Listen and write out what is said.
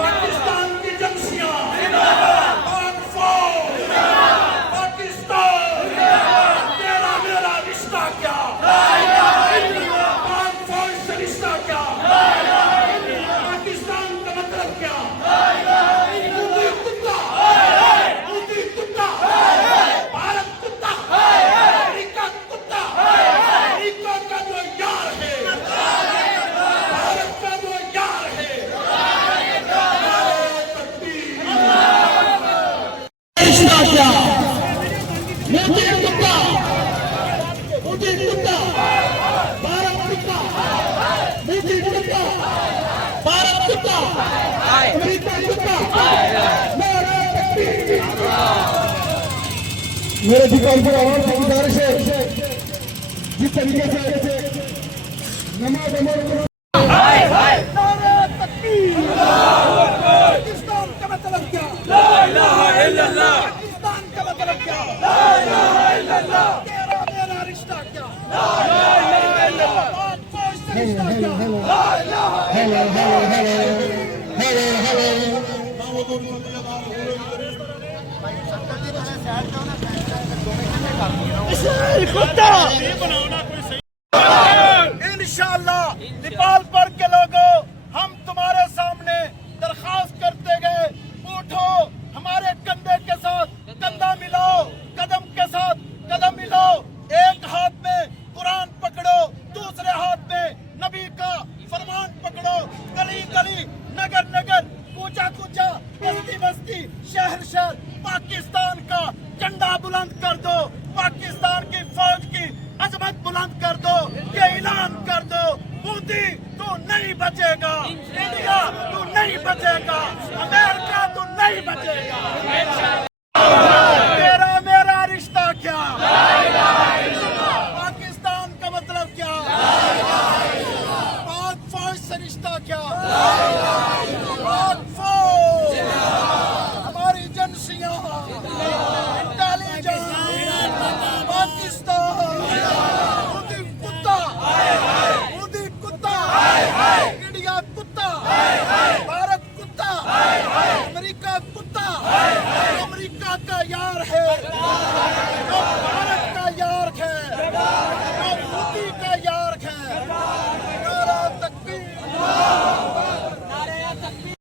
पाकिस्तान की एजेंसियां जिंदाबाद, पाक फौज जिंदाबाद, पाकिस्तान जिंदाबाद, तेरा मेरा रिश्ता क्या, ला इलाहा इल्लल्लाह, पाक फौज से रिश्ता क्या, ला इलाहा इल्लल्लाह, पाकिस्तान का मतलब क्या, ला इलाहा इल्लल्लाह, मोदी कुत्ता, मोदी कुत्ता, भारत कुत्ता, अमेरिका कुत्ता, अमेरिका का जो यार है, भारत का जो यार है, रिश्ता क्या, मोदी कुत्ता, मोदी कुत्ता, भारत कुत्ता, मोदी कुत्ता, भारत कुत्ता, अमेरिका कुत्ता, मेरे अधिकार पर आवाज की गुजारिश है, जिस तरीके से नमाज अमल करो। पाकिस्तान का मतलब क्या, ला इलाहा इल्लल्लाह, पाकिस्तान का मतलब क्या, ला इलाहा इल्लल्लाह, तेरा मेरा रिश्ता क्या, ला इलाहा इल्लल्लाह, पाक फौज से रिश्ता क्या, ला इलाहा इंशाअल्लाह नेपाल पर के लोगों, हम तुम्हारे सामने दरखास्त करते गए, उठो हमारे कंधे के साथ कंधा मिलाओ, कदम के साथ कदम मिलाओ, एक हाथ में कुरान पकड़ो, दूसरे हाथ में नबी का फरमान पकड़ो, गली गली नगर नगर कूचा कूचा बस्ती बस्ती शहर शहर पाकिस्तान का झंडा बुलंद कर दो, पाकिस्तान की फौज की अजमत बुलंद कर दो, ये ऐलान कर दो, मोदी तू नहीं बचेगा, इंडिया तू नहीं बचेगा, अमेरिका तू नहीं बचेगा, तेरा मेरा रिश्ता क्या, पाकिस्तान का मतलब क्या, पाक फौज से रिश्ता क्या, पाक फौज, हमारी एजेंसियां, इंटेलिजेंस, पाकिस्तान, मोदी कुत्ता, मोदी कुत्ता, इंडिया कुत्ता, भारत कुत्ता, अमेरिका कुत्ता,